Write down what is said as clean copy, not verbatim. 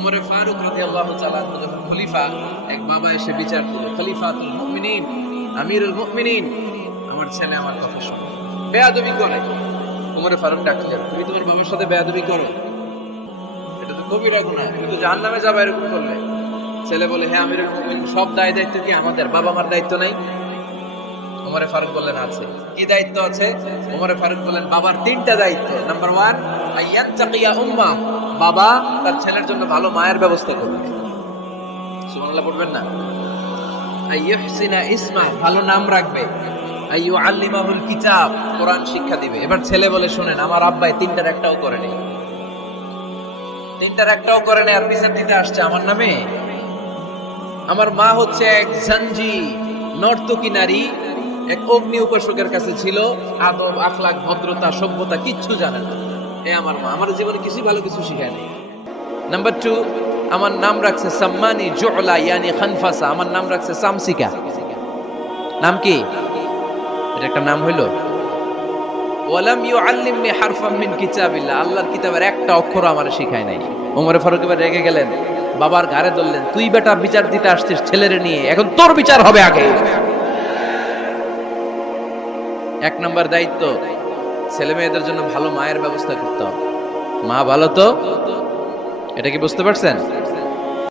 ওমর ফারুক রাদিয়াল্লাহু তাআলা আনহু যখন খলিফা, এক বাবা এসে বিচার দিল, খলিফাতুল মুমিনিন, আমিরুল মুমিনিন, আমার ছেলে আমার কথা শোনে, বেয়াদবি করে। ওমর ফারুক ডাকলেন, তুমি তোমার বাবার সাথে বেয়াদবি করো? এটা তো কবিরা গুনাহ, তুমি তো জাহান্নামে যাবে এরকম করলে। ছেলে বলে, হ্যাঁ আমিরুল মুমিনিন, সব দায় দায়িত্ব কি আমাদের? বাবা মার দায়িত্ব নাই? ওমর ফারুক বললেন, আছে। কি দায়িত্ব আছে? ওমর ফারুক বললেন, বাবার তিনটা দায়িত্ব। নাম্বার 1, আইয়ানতাকিয়া উম্মা, বাবা তার ছেলের জন্য ভালো মায়ের ব্যবস্থা করবে। সুবহানাল্লাহ পড়বেন না? আইয়ুহসিনা ইসমা, ভালো নাম রাখবে। আইয়ুআল্লিমাহুল কিতাব, কোরআন শিক্ষা দিবে। এবার ছেলে বলে, শুনেন, আমার আব্বাই তিনটার একটাও করেনি, তিনটার একটাও করে নাই, আর বিচার দিতে আসছে আমার নামে। আমার মা হচ্ছে এক জাঞ্জি, নর্তকী নারী, এক অগ্নি উপাসকের কাছে ছিল, আদব আখলাক ভদ্রতা সভ্যতা কিচ্ছু জানে না। এ আমার মা, আমার জীবনে কিছুই ভালো কিছু শিখায় নাই। নাম্বার 2, আমার নাম রাখছে সাম্মানি জুলা ইয়ানি খানফাসা, আমার নাম রাখছে সামসিকা। নাম কি? এটা একটা নাম হইল? ওয়ালাম ইউআল্লিমনি হারফাম মিন কিতাবিল্লাহ, আল্লাহর কিতাবের একটা অক্ষর আমারে শিখায় নাই। ওমর ফারুক এবার রেগে গেলেন, বাবার ঘাড়ে ধরলেন, তুই বেটা বিচার দিতে আসছিস ছেলেরে নিয়ে, এখন তোর বিচার হবে আগে। এক নম্বর দায়িত্ব, ছেলে মেয়েদের জন্য ভালো মায়ের ব্যবস্থা করতে হবে। মা ভালো তো, এটা কি বুঝতে পারছেন?